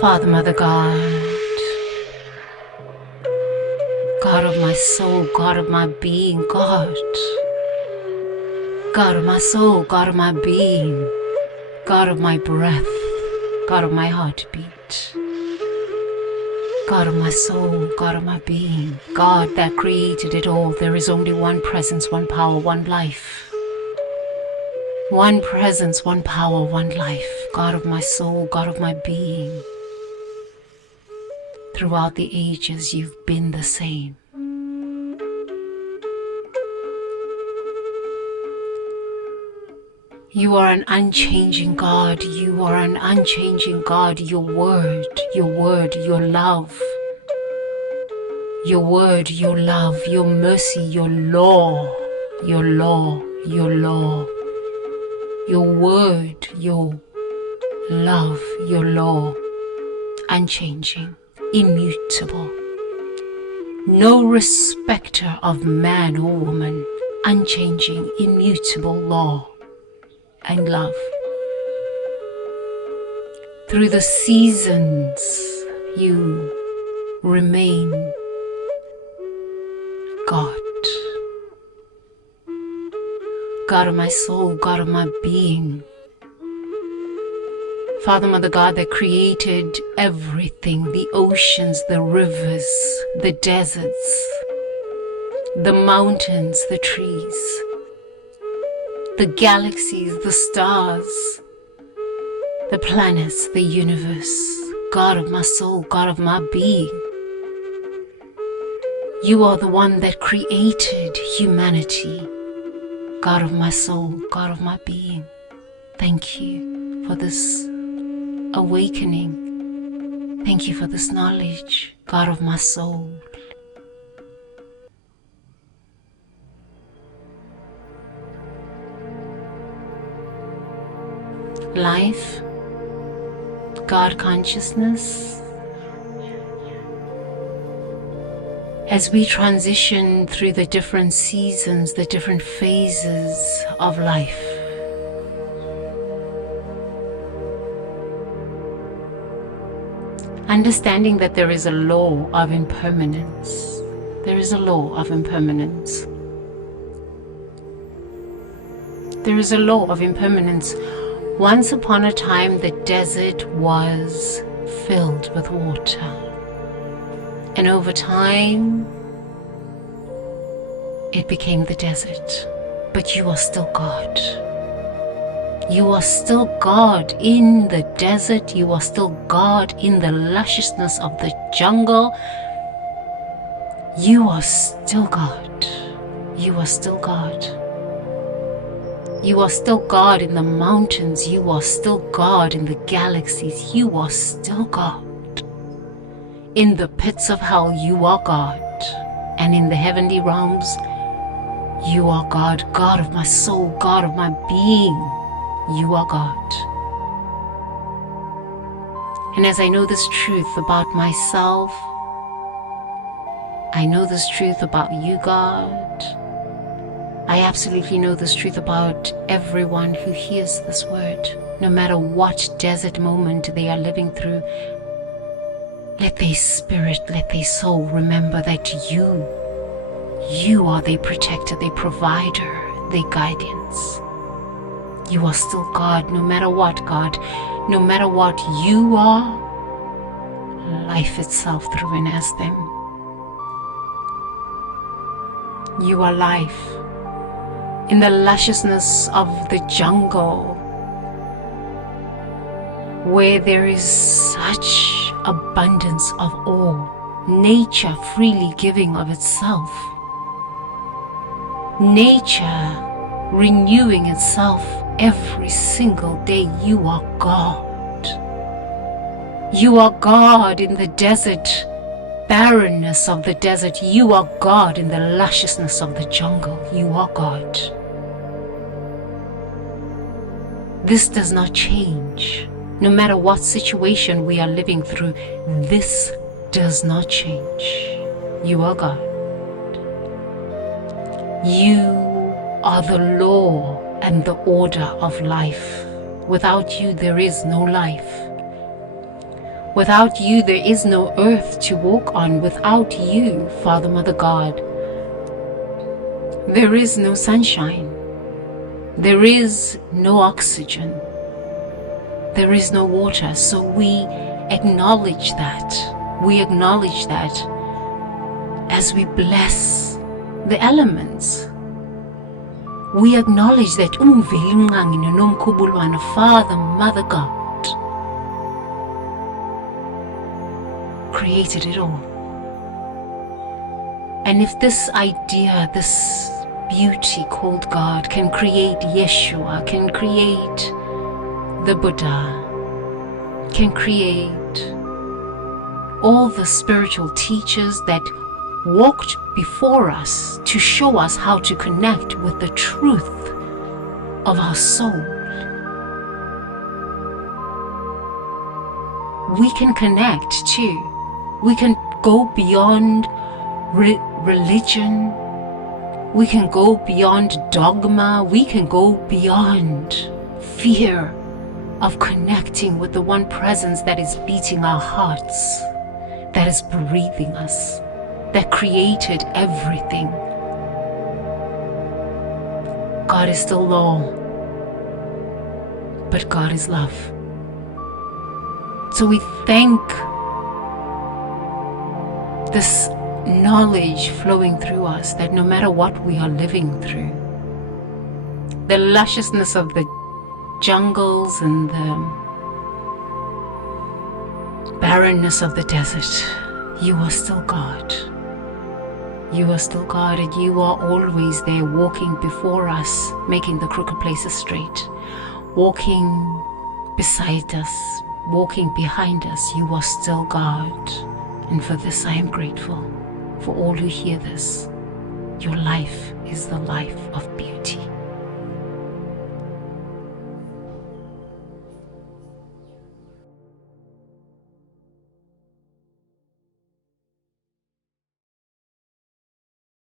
Father, Mother God, God of my soul, God of my being, God of my soul, God of my being, God of my breath, God of my heartbeat, God of my soul, God of my being, God that created it all. There is only one presence, one power, one life. One presence, one power, one life. God of my soul, God of my being. Throughout the ages, you've been the same. You are an unchanging God. You are an unchanging God. Your word, your love. Your word, your love, your mercy, your law, your law, your law. Your word, your love, your law. Unchanging, immutable. No respecter of man or woman. Unchanging, immutable law and love. Through the seasons, you remain God. God of my soul, God of my being. Father, Mother God that created everything, the oceans, the rivers, the deserts, the mountains, the trees, the galaxies, the stars, the planets, the universe. God of my soul, God of my being. You are the one that created humanity. God of my soul, God of my being. Thank you for this awakening. Thank you for this knowledge, God of my soul. Life, God consciousness. As we transition through the different seasons, the different phases of life, understanding that there is a law of impermanence. There is a law of impermanence. There is a law of impermanence. Once upon a time, the desert was filled with water. And over time, it became the desert. But you are still God. You are still God in the desert. You are still God in the lusciousness of the jungle. You are still God. You are still God. You are still God in the mountains. You are still God in the galaxies. You are still God. In the pits of hell, you are God. And in the heavenly realms, you are God. God of my soul, God of my being. You are God. And as I know this truth about myself, I know this truth about you, God. I absolutely know this truth about everyone who hears this word. No matter what desert moment they are living through, let their spirit, let their soul remember that you are their protector, their provider, their guidance. You are still God, no matter what, God. No matter what you are, life itself through and as them. You are life. In the lusciousness of the jungle, where there is such abundance of all, nature freely giving of itself, nature renewing itself Every single day you are God. You are God in the desert barrenness of the desert. You are God in the lusciousness of the jungle. You are God. This does not change. No matter what situation we are living through, this does not change. You are God. You are the law and the order of life. Without you, there is no life. Without you, there is no earth to walk on. Without you, Father, Mother, God, there is no sunshine. There is no oxygen. There is no water. So we acknowledge that. We acknowledge that as we bless the elements. We acknowledge that Father, Mother, God created it all. And if this idea, this beauty called God can create Yeshua, can create the Buddha, can create all the spiritual teachers that walked before us to show us how to connect with the truth of our soul, we can connect too. We can go beyond religion. We can go beyond dogma. We can go beyond fear of connecting with the one presence that is beating our hearts, that is breathing us, that created everything. God is still law, but God is love. So we thank this knowledge flowing through us that no matter what we are living through, the lusciousness of the jungles and the barrenness of the desert, you are still God. You are still God, and you are always there walking before us, making the crooked places straight, walking beside us, walking behind us. You are still God. And for this I am grateful. For all who hear this, your life is the life of beauty.